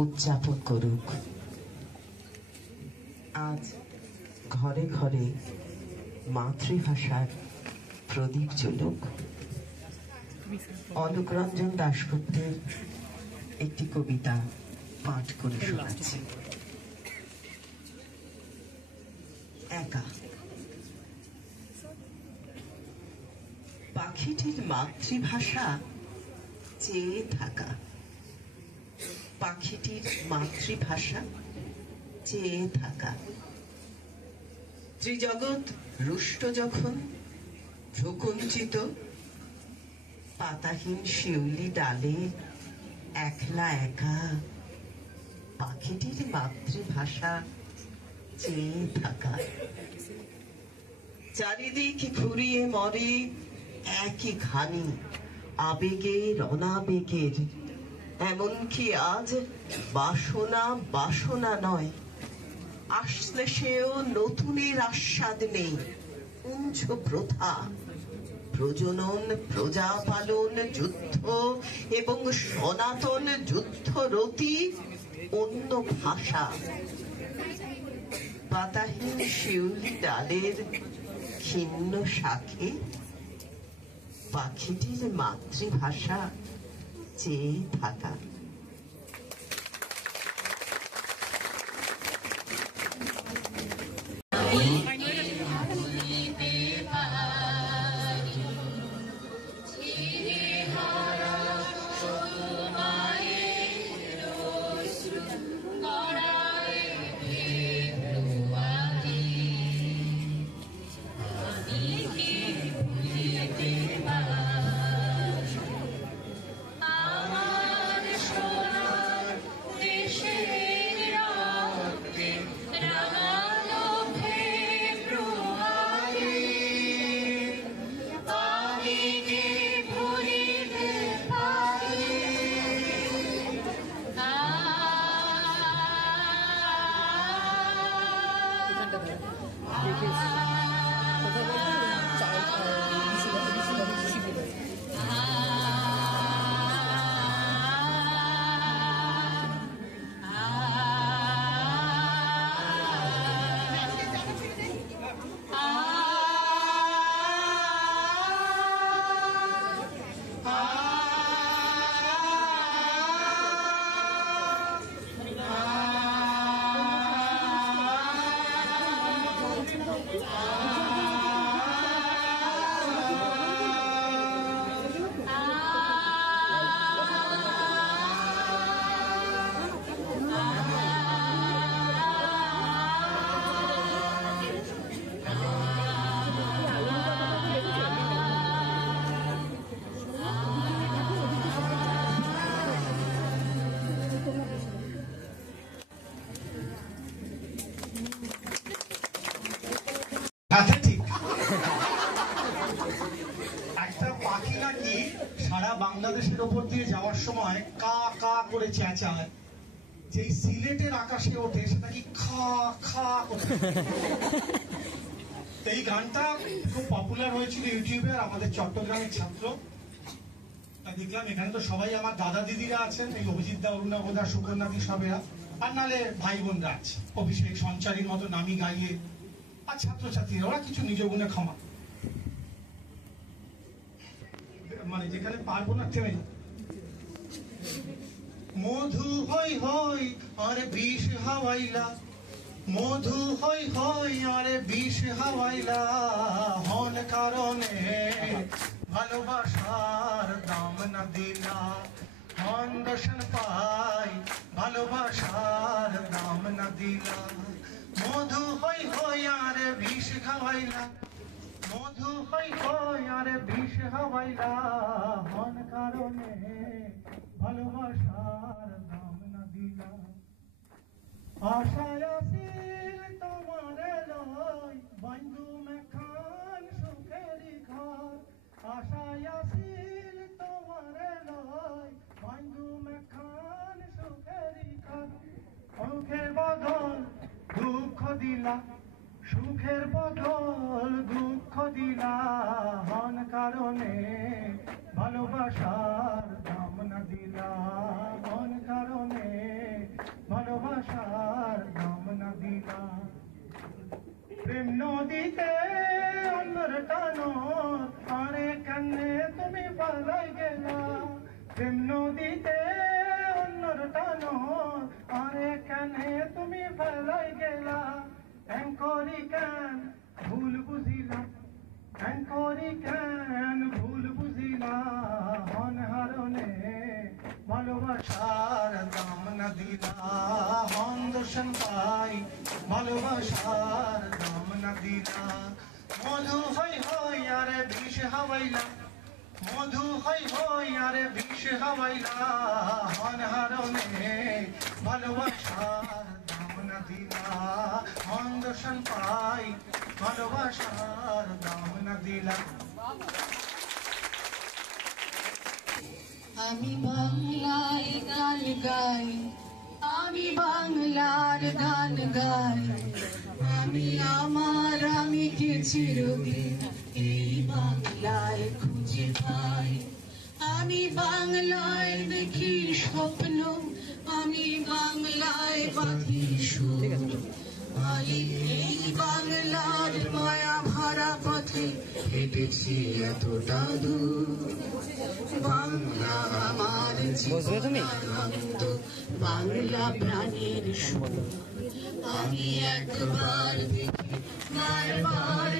উদযাপন করুক। আজ ঘরে ঘরে মাতৃভাষার প্রদীপ জ্বলুক। অলোক রঞ্জন দাশগুপ্তের একটি কবিতা পাঠ করে শোনাচ্ছি। একা। পাখিটির মাতৃভাষা চেয়ে থাকা। পাখিটির মাতৃভাষা চেয়ে থাকা। ত্রিজগৎ রুষ্ট যখন ভ্রুকুঞ্চিত, পাতাহীন শিউলি ডালে একলা একা পাখিটির মাতৃভাষা চেয়ে থাকা। চারিদিক ঘুরিয়ে মরে একই ঘানি আবেগের অনাবেগের। এমনকি আজ বাসনা বাসনা নয়, আসলে সেও নতুনের আস্বাদ নেই। পুঞ্জ প্রথা, প্রজনন, প্রজা পালন, যুদ্ধ এবং সনাতন যুদ্ধরতি অন্য ভাষা। পাতাহীন শিউলি ডালের ক্ষীণ শাখে পাখিটির মাতৃভাষা চেয়ে থাকা। একটা পাখি নাকি সারা বাংলাদেশের ওপর দিয়ে যাওয়ার সময় কা কা করে চেঁচায়, যে সিলেটের আকাশে ওঠে সেটা কি খা খা করে। এই গানটা খুব পপুলার হয়েছিল ইউটিউবে। আর আমাদের চট্টগ্রামের ছাত্র দেখলাম, এখানে তো সবাই আমার দাদা দিদিরা আছেন, এই অভিজিৎ দা, অরুণাবদা, সুকন্যাদি সবেরা, আর নালে ভাই বোনরা আছে, অভিষেক সঞ্চারীর মতো নামি গাইয়ে, আর ছাত্রছাত্রীরা, ওরা কিছু নিজ গুণে ক্ষমা, মানে যেখানে পারবো না থেমে। মধু হই হই আর বিষ হাওয়াইলা, মধু হই হই আর বিষ হাওয়াইলা, হন কারণে ভালোবাসার দাম না দিলা, হন দর্শন পাই ভালোবাসার দাম না দিলা। মধু হই হই আর বিষ খাওয়াইলা, মধু হই হই আর বিষ হাওয়াইলা, হন কারণে ভালোবাসার দাম না দিলা। আশায় আসিল তোমারে লই বন্ধু মেখান সুখেরি ঘর, আশায় আসিল তোমারে লই বন্ধু মেখান সুখেরি ঘর। সুখের বদল দুঃখ দিলা, সুখের বদল দুঃখ দিলা, হন কারণে ভালোবাসার দাম না দিলা, হন কারণে করি কেন ভুল বুঝিলাম, করি কেন ভুল বুঝিলাম, অনহারণে ভালোবাসার দাম না দিলা, মন দর্শন পাই ভালোবাসার দাম না দিলা। মধু হই হই আরে বিষ হাওয়াইলা, মধু হই হই আরে বিষ হাওয়াইলা, অনহারণে ভালোবাসার দাম না দিলা, মন দর্শন পাই ভালোবাসার দাম না দিলা। আমি বাংলার গান গাই, আমি বাংলার গান গাই, আমি আমার আমি কে চিরদিন এই বাংলায় খুঁজে পাই। আমি বাংলায় দেখি স্বপ্ন, আমি বাংলায় বাঁধি সুর, এই বাংলার মায়া ভরা পথে হেঁটেছি এতটা দূর। বাংলা আমার জীবন আনন্দ, বাংলা প্রাণের সুর। আমি একবার দেখি বারবার